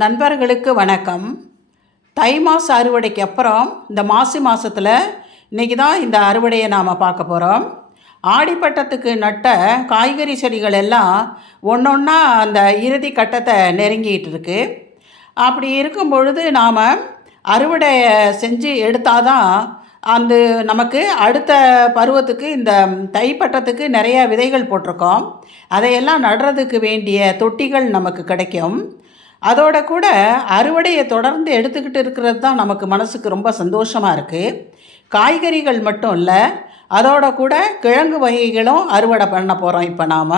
நண்பர்களுக்கு வணக்கம். தை மாச அறுவடைக்கு அப்புறம் இந்த மாசி மாதத்தில் இன்றைக்கி தான் இந்த அறுவடையை நாம் பார்க்க போகிறோம் ஆடிப்பட்டத்துக்கு நட்ட காய்கறி செடிகள் எல்லாம் ஒன்று ஒன்றா அந்த இறுதி கட்டத்தை நெருங்கிட்டு இருக்கு. அப்படி இருக்கும் பொழுது நாம் அறுவடை செஞ்சு எடுத்தால் தான் அந்த நமக்கு அடுத்த பருவத்துக்கு இந்த தைப்பட்டத்துக்கு நிறைய விதைகள் போட்டிருக்கோம். அதையெல்லாம் நடுறதுக்கு வேண்டிய தொட்டிகள் நமக்கு கிடைக்கும். அதோட கூட அறுவடையை தொடர்ந்து எடுத்துக்கிட்டு இருக்கிறது தான் நமக்கு மனசுக்கு ரொம்ப சந்தோஷமாக இருக்குது காய்கறிகள் மட்டும் இல்லை அதோட கூட கிழங்கு வகைகளும் அறுவடை பண்ண போகிறோம் இப்போ நாம்.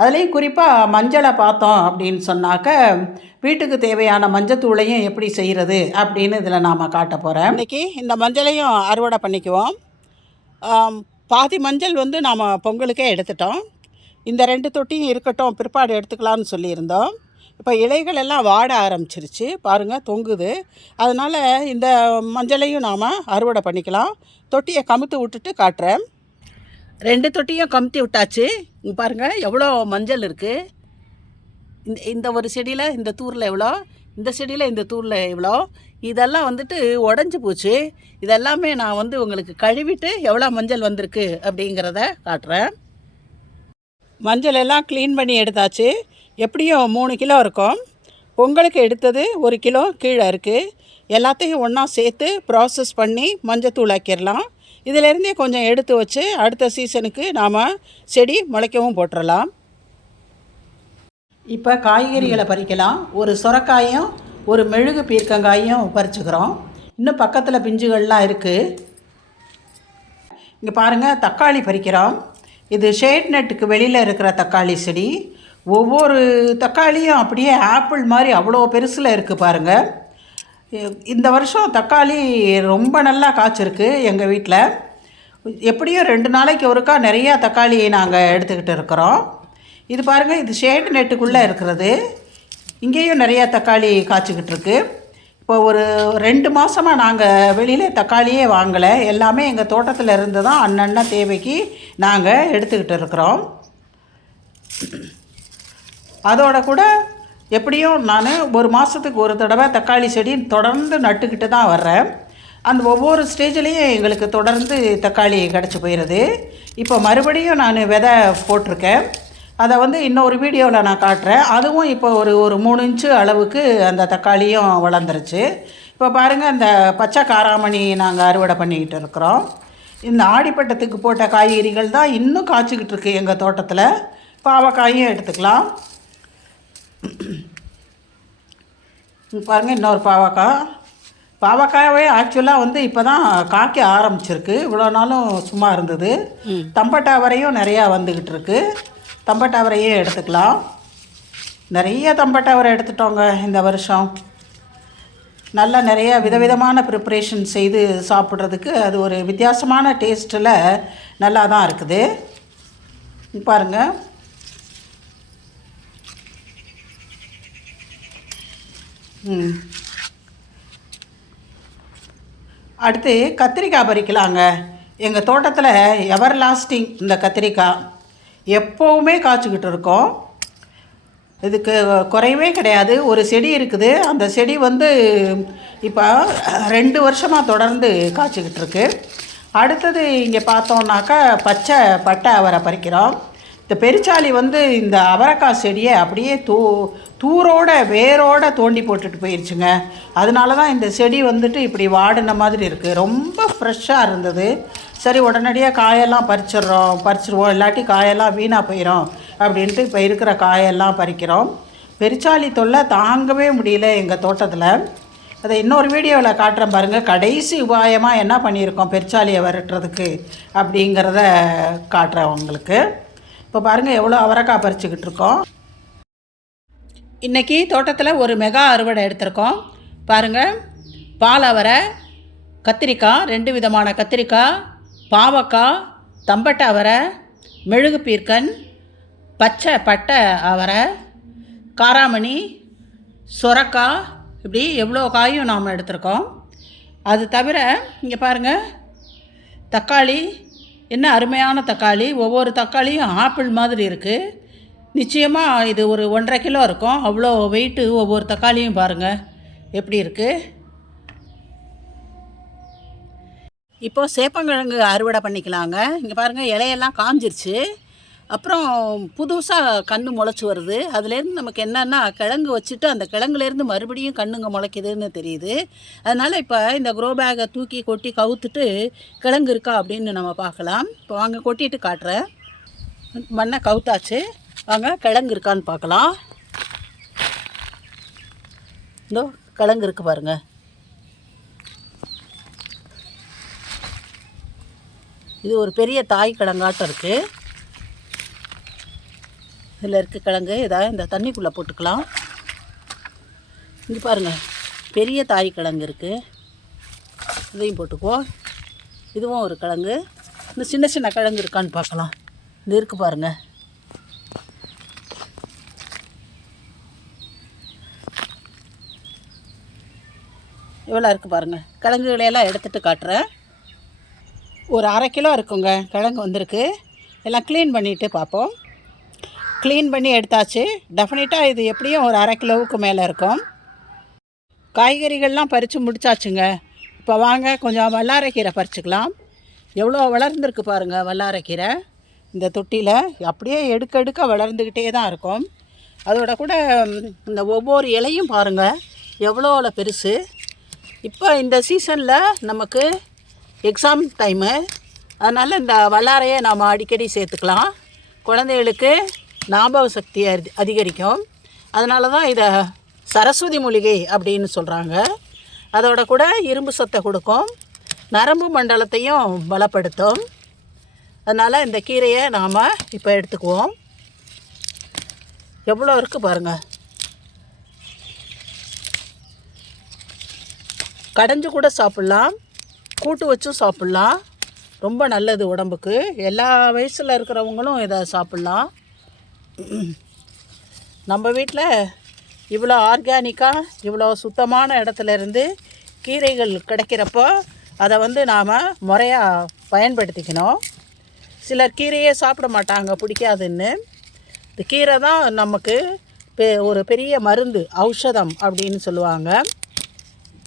அதுலேயும் குறிப்பாக மஞ்சளை பார்த்தோம் அப்படின்னு சொன்னாக்க வீட்டுக்கு தேவையான மஞ்சத்தூளையும் எப்படி செய்கிறது அப்படின்னு இதில் நாம் காட்ட போகிறேன் இன்றைக்கி இந்த மஞ்சளையும் அறுவடை பண்ணிக்குவோம். பாதி மஞ்சள் வந்து நாம் பொங்கலுக்கே எடுத்துட்டோம். இந்த ரெண்டு தொட்டியும் இருக்கட்டும் பிற்பாடு எடுத்துக்கலாம்னு சொல்லியிருந்தோம். இப்போ இலைகள் எல்லாம் வாட ஆரம்பிச்சிருச்சு. பாருங்கள் தொங்குது. அதனால் இந்த மஞ்சளையும் நாம் அறுவடை பண்ணிக்கலாம். தொட்டியை கமுத்து விட்டுட்டு காட்டுறேன். ரெண்டு தொட்டியும் கமுத்தி விட்டாச்சு. பாருங்கள் எவ்வளோ மஞ்சள் இருக்குது இந்த இந்த ஒரு செடியில் இந்த தூரில் எவ்வளோ? இந்த செடியில் இந்த தூரில் எவ்வளோ? இதெல்லாம் வந்துட்டு உடஞ்சி போச்சு. இதெல்லாமே நான் வந்து உங்களுக்கு கழுவிட்டு எவ்வளோ மஞ்சள் வந்திருக்கு அப்படிங்கிறத காட்டுறேன். மஞ்சள் எல்லாம் க்ளீன் பண்ணி எடுத்தாச்சு. எப்படியும் மூணு கிலோ இருக்கும். பொங்கலுக்கு எடுத்தது ஒரு கிலோ கீழே இருக்குது எல்லாத்தையும் ஒன்றா சேர்த்து ப்ராசஸ் பண்ணி மஞ்சத்தூள் ஆக்கிடலாம் இதிலேருந்தே கொஞ்சம் எடுத்து வச்சு அடுத்த சீசனுக்கு நாம் செடி முளைக்கவும் போட்டுடலாம் இப்போ காய்கறிகளை பறிக்கலாம். ஒரு சுரக்காயும் ஒரு மெழுகு பீர்க்கங்காயும் பறிச்சுக்கிறோம். இன்னும் பக்கத்தில் பிஞ்சுகள்லாம் இருக்குது இங்கே பாருங்கள் தக்காளி பறிக்கிறோம். இது ஷேட் நெட்டுக்கு வெளியில் இருக்கிற தக்காளி செடி. ஒவ்வொரு தக்காளியும் அப்படியே ஆப்பிள் மாதிரி அவ்வளோ பெருசில் இருக்குது பாருங்கள் இந்த வருஷம் தக்காளி ரொம்ப நல்லா காய்ச்சிருக்கு எங்கள் வீட்டில் எப்படியும் ரெண்டு நாளைக்கு ஒருக்கா நிறையா தக்காளி நாங்கள் எடுத்துக்கிட்டு இருக்கிறோம். இது பாருங்கள் இது ஷேட் நெட்டுக்குள்ளே இருக்கிறது. இங்கேயும் நிறையா தக்காளி காய்ச்சிக்கிட்டு இருக்கு. இப்போ ஒரு ரெண்டு மாதமாக நாங்கள் வெளியில் தக்காளியே வாங்கலை. எல்லாமே எங்கள் தோட்டத்தில் இருந்து தான் அன்னன்ன தேவைக்கு நாங்கள் எடுத்துக்கிட்டு இருக்கிறோம். அதோட கூட எப்படியும் நான் ஒரு மாதத்துக்கு ஒரு தடவை தக்காளி செடி தொடர்ந்து நட்டுக்கிட்டு தான் வர்றேன். அந்த ஒவ்வொரு ஸ்டேஜ்லேயும் எங்களுக்கு தொடர்ந்து தக்காளி கிடச்சி போயிடுது இப்போ மறுபடியும் நான் விதை போட்டிருக்கேன். அதை வந்து இன்னொரு வீடியோவில் நான் காட்டுறேன். அதுவும் இப்போ ஒரு ஒரு மூணு இன்ச்சு அளவுக்கு அந்த தக்காளியும் வளர்ந்துருச்சு. இப்போ பாருங்கள் அந்த பச்சை காராமணி நாங்கள் அறுவடை பண்ணிக்கிட்டு இருக்கிறோம். இந்த ஆடிப்பட்டத்துக்கு போட்ட காய்கறிகள் தான் இன்னும் காய்ச்சிக்கிட்டு இருக்கு எங்கள் தோட்டத்தில். பாவக்காயும் எடுத்துக்கலாம் இங்க பாருங்கள் இன்னொரு பாவக்காய். பாவக்காயே ஆக்சுவலாக வந்து இப்போ தான் காய்க்க ஆரம்பிச்சிருக்கு. இவ்வளோ நாளும் சும்மா இருந்தது. தம்பட்டாவரையும் நிறையா வந்துக்கிட்டு இருக்கு. தம்பட்டாவரையே எடுத்துக்கலாம். நிறைய தம்பட்டாவரை எடுத்துட்டோங்க இந்த வருஷம். நல்லா நிறைய விதவிதமான ப்ரிப்ரேஷன் செய்து சாப்பிட்றதுக்கு அது ஒரு வித்தியாசமான டேஸ்ட்டில் நல்லா தான் இருக்குது. இங்க அடுத்து கத்திரிக்காய் பறிக்கலாங்க. எங்கள் தோட்டத்தில் எவர் லாஸ்டிங் இந்த கத்திரிக்காய். எப்போவுமே காய்ச்சிக்கிட்டு இருக்கோம். இதுக்கு குறைவே கிடையாது. ஒரு செடி இருக்குது. அந்த செடி வந்து இப்போ ரெண்டு வருஷமாக தொடர்ந்து காய்ச்சிக்கிட்டு இருக்கு. அடுத்தது இங்கே பார்த்தோன்னாக்கா பச்சை பட்டை அவரை பறிக்கிறோம். இந்த பெருச்சாளி வந்து இந்த அவரைக்காய் செடியை அப்படியே தூ தூரோட வேரோட தோண்டி போட்டுட்டு போயிடுச்சுங்க அதனால தான் இந்த செடி வந்துட்டு இப்படி வாடின மாதிரி இருக்குது ரொம்ப ஃப்ரெஷ்ஷாக இருந்தது. சரி உடனடியாக காயெல்லாம் பறிச்சிடுறோம் பறிச்சிடுவோம். இல்லாட்டி காயெல்லாம் வீணாக போயிடும் அப்படின்ட்டு இப்போ இருக்கிற காயெல்லாம் பறிக்கிறோம். பெருச்சாளி தொல்லை தாங்கவே முடியல எங்கள் தோட்டத்தில். அதை இன்னொரு வீடியோவில் காட்டுறேன் பாருங்கள் கடைசி உபாயமாக என்ன பண்ணியிருக்கோம் பெருச்சாலியை விரட்டுறதுக்கு அப்படிங்கிறத காட்டுறேன் உங்களுக்கு. இப்போ பாருங்கள் எவ்வளோ அவரைக்காய் பறிச்சுக்கிட்டு இருக்கோம். இன்றைக்கி தோட்டத்தில் ஒரு மெகா அறுவடை எடுத்திருக்கோம். பாருங்கள் பால் அவரை கத்திரிக்காய் ரெண்டு விதமான கத்திரிக்காய் பாவக்காய் தம்பட்டை அவரை மெழுகு பீர்க்கன் பச்சை பட்டை அவரை காராமணி சொரக்காய் இப்படி எவ்வளோ காயும் நாம் எடுத்திருக்கோம். அது தவிர இங்கே பாருங்கள் தக்காளி என்ன அருமையான தக்காளி? ஒவ்வொரு தக்காளியும் ஆப்பிள் மாதிரி இருக்குது நிச்சயமாக இது ஒரு ஒன்றரை கிலோ இருக்கும். அவ்வளோ வெயிட்டு ஒவ்வொரு தக்காளியும் பாருங்கள் எப்படி இருக்குது இப்போது சேப்பங்கிழங்கு அறுவடை பண்ணிக்கலாங்க. இங்கே பாருங்கள் இலையெல்லாம் காஞ்சிருச்சு. அப்புறம் புதுசாக கன்று முளைச்சி வருது. அதுலேருந்து நமக்கு என்னென்னா கிழங்கு வச்சுட்டு அந்த கிழங்குலேருந்து மறுபடியும் கண்ணுங்க முளைக்குதுன்னு தெரியுது. அதனால் இப்போ இந்த க்ரோ பேக்கை தூக்கி கொட்டி கவுத்துட்டு கிழங்கு இருக்கா அப்படின்னு நம்ம பார்க்கலாம். இப்போ வாங்க கொட்டிட்டு காட்டுறேன். மண்ணை கவுத்தாச்சு. வாங்க கிழங்கு இருக்கான்னு பார்க்கலாம். இதோ கிழங்கு இருக்குது பாருங்கள் இது ஒரு பெரிய தாய் கிழங்காட்டம் இருக்குது இதில் இருக்க கிழங்கு இதை இந்த தண்ணிக்குள்ளே போட்டுக்கலாம். இங்கே பாருங்கள் பெரிய தாய் கிழங்கு இருக்குது இதையும் போட்டுக்குவோம் இதுவும் ஒரு கிழங்கு. இந்த சின்ன சின்ன கிழங்கு இருக்கான்னு பார்க்கலாம். இது இருக்குது பாருங்கள் இவ்வளோ இருக்குது பாருங்கள் கிழங்குகளையெல்லாம் எடுத்துகிட்டு காட்டுறேன். ஒரு அரை கிலோ இருக்குங்க கிழங்கு வந்திருக்கு. எல்லாம் க்ளீன் பண்ணிவிட்டு பார்ப்போம். க்ளீன் பண்ணி எடுத்தாச்சு. டெஃபினட்டாக இது எப்படியும் ஒரு அரை கிலோவுக்கு மேலே இருக்கும். காய்கறிகள்லாம் பறித்து முடிச்சாச்சுங்க. இப்போ வாங்க கொஞ்சம் வல்லாரைக்கீரை பறிச்சுக்கலாம். எவ்வளோ வளர்ந்துருக்கு பாருங்கள் வல்லாரைக்கீரை இந்த தொட்டியில் அப்படியே எடுக்க எடுக்க வளர்ந்துக்கிட்டே தான் இருக்கும். அதோட கூட இந்த ஒவ்வொரு இலையும் பாருங்கள் எவ்வளோ பெருசு. இப்போ இந்த சீசனில் நமக்கு எக்ஸாம் டைமு. அதனால் இந்த வல்லாரையை நாம் அடிக்கடி சேர்த்துக்கலாம். குழந்தைகளுக்கு ஞாபக சக்தி அதி- அதிகரிக்கும். அதனால தான் இதை சரஸ்வதி மூலிகை அப்படின்னு சொல்கிறாங்க அதோட கூட இரும்பு சத்தை கொடுக்கும். நரம்பு மண்டலத்தையும் பலப்படுத்தும். அதனால் இந்த கீரையை நாம் இப்போ எடுத்துக்குவோம். எவ்வளோ இருக்குது பாருங்கள் கடைஞ்சு கூட சாப்பிட்லாம். கூட்டு வச்சும் சாப்பிட்லாம். ரொம்ப நல்லது உடம்புக்கு. எல்லா வயசில் இருக்கிறவங்களும் இதை சாப்பிட்லாம். நம்ம வீட்டில் இவ்வளோ ஆர்கானிக்காக இவ்வளோ சுத்தமான இடத்துலேருந்து கீரைகள் கிடைக்கிறப்போ அதை வந்து நாம் முறையாக பயன்படுத்திக்கணும். சிலர் கீரையே சாப்பிட மாட்டாங்க பிடிக்காதுன்னு. இந்த கீரை தான் நமக்கு பெ ஒரு பெரிய மருந்து ஔஷதம் அப்படின்னு சொல்லுவாங்க.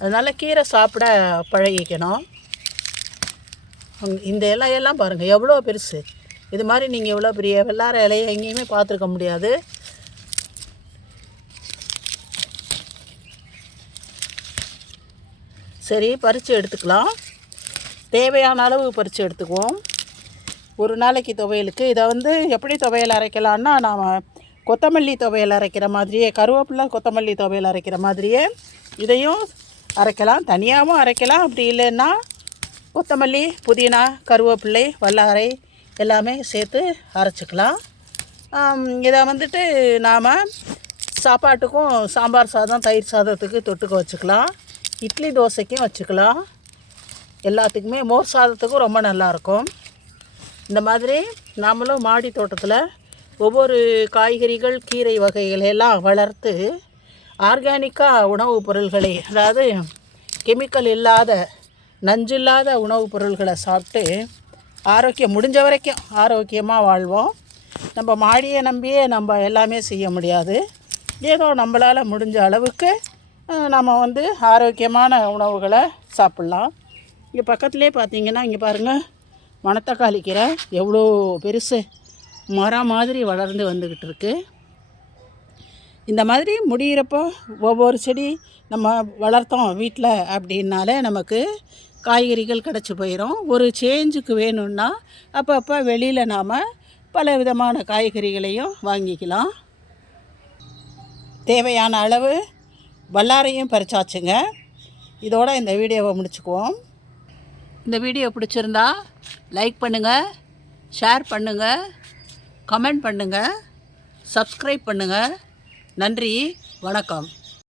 அதனால் கீரை சாப்பிட பழகிக்கணும். இந்த இலையெல்லாம் பாருங்கள் எவ்வளோ பெருசு. இது மாதிரி நீங்கள் இவ்வளோ பெரிய வெள்ளார இலையை எங்கேயுமே பார்த்துருக்க முடியாது. சரி பறித்து எடுத்துக்கலாம். தேவையான அளவு பறித்து எடுத்துக்குவோம். ஒரு நாளைக்கு துவையலுக்கு. இதை வந்து எப்படி துவையல் அரைக்கலான்னா நாம் கொத்தமல்லி துவையல் அரைக்கிற மாதிரியே கருவேப்பிலை கொத்தமல்லி துவையல் அரைக்கிற மாதிரியே இதையும் அரைக்கலாம். தனியாகவும் அரைக்கலாம். அப்படி இல்லைன்னா கொத்தமல்லி புதினா கருவேப்பிள்ளை வல்லாரை எல்லாமே சேர்த்து அரைச்சிக்கலாம். இதை வந்துட்டு நாம் சாப்பாட்டுக்கும் சாம்பார் சாதம் தயிர் சாதத்துக்கு தொட்டுக்க வச்சுக்கலாம். இட்லி தோசைக்கும் வச்சுக்கலாம். எல்லாத்துக்குமே மோர் சாதத்துக்கும் ரொம்ப நல்லாயிருக்கும் இந்த மாதிரி நாமளும் மாடி தோட்டத்தில் ஒவ்வொரு காய்கறிகள் கீரை வகைகளெல்லாம் வளர்த்து ஆர்கானிக்காக உணவுப் பொருள்களை அதாவது கெமிக்கல் இல்லாத நஞ்சில்லாத உணவுப் பொருள்களை சாப்பிட்டு ஆரோக்கியம் முடிஞ்ச வரைக்கும் ஆரோக்கியமாக வாழ்வோம். நம்ம மாடியை நம்பியே நம்ம எல்லாமே செய்ய முடியாது. ஏதோ நம்மளால் முடிஞ்ச அளவுக்கு நம்ம வந்து ஆரோக்கியமான உணவுகளை சாப்பிட்லாம். இங்கே பக்கத்துலேயே பார்த்தீங்கன்னா இங்கே பாருங்கள் மணத்தக்காளி கீரை எவ்வளோ பெருசு மரம் மாதிரி வளர்ந்து வந்துக்கிட்டு இருக்கு. இந்த மாதிரி முடிகிறப்போ ஒவ்வொரு செடி நம்ம வளர்த்தோம் வீட்டில் அப்படின்னாலே நமக்கு காய்கறிகள் கிடச்சி போயிடும் ஒரு சேஞ்சுக்கு வேணும்னா அப்பப்போ வெளியில் நாம் பல விதமான காய்கறிகளையும் வாங்கிக்கலாம். தேவையான அளவு வல்லாரையும் பறிச்சாச்சுங்க. இதோட இந்த வீடியோவை முடிச்சுக்குவோம். இந்த வீடியோ பிடிச்சிருந்தா லைக் பண்ணுங்கள் ஷேர் பண்ணுங்கள் கமெண்ட் பண்ணுங்கள் சப்ஸ்கிரைப் பண்ணுங்கள் நன்றி வணக்கம்.